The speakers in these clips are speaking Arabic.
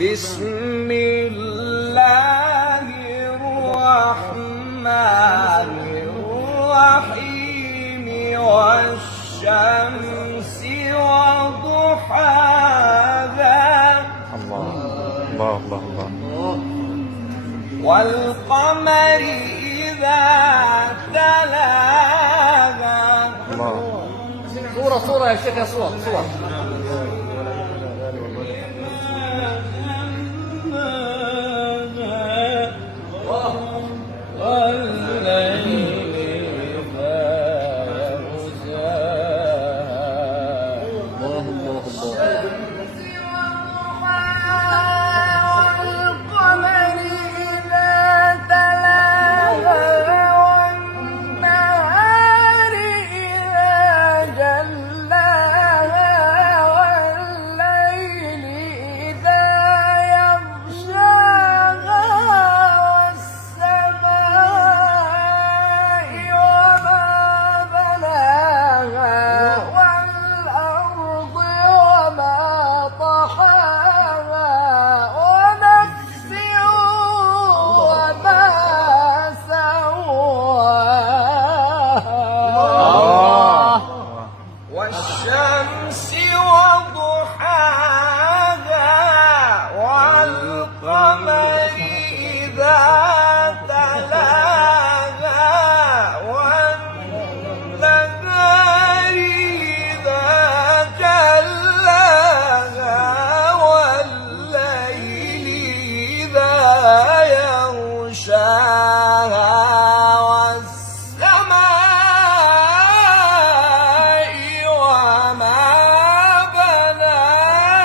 بسم الله الرحمن الرحيم والشمس وضحاها الله والقمر إذا تلاها صورة يا شيخ، يا صور والليل إذا يغشاها الله والقمر إذا تلاها والنهار إذا جلاها والليل إذا يغشاها والسماء وما بناها والأرض وما طحاها ونفس وما سواها والشمس وضحاها والقمر إذا تلاها والنهار إذا جلاها والليل إذا يغشاها والسماء وما بناها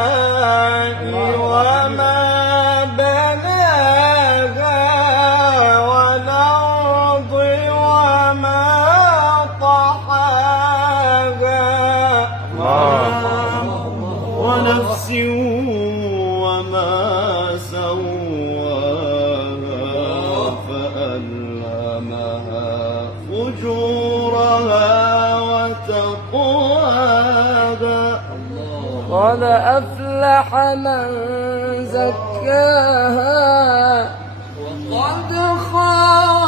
والسماء وما بناها والأرض وما طحاها ونفس وما سواها فألهمها فجورها وتقواها قد أفلح من زكاها وقد خاب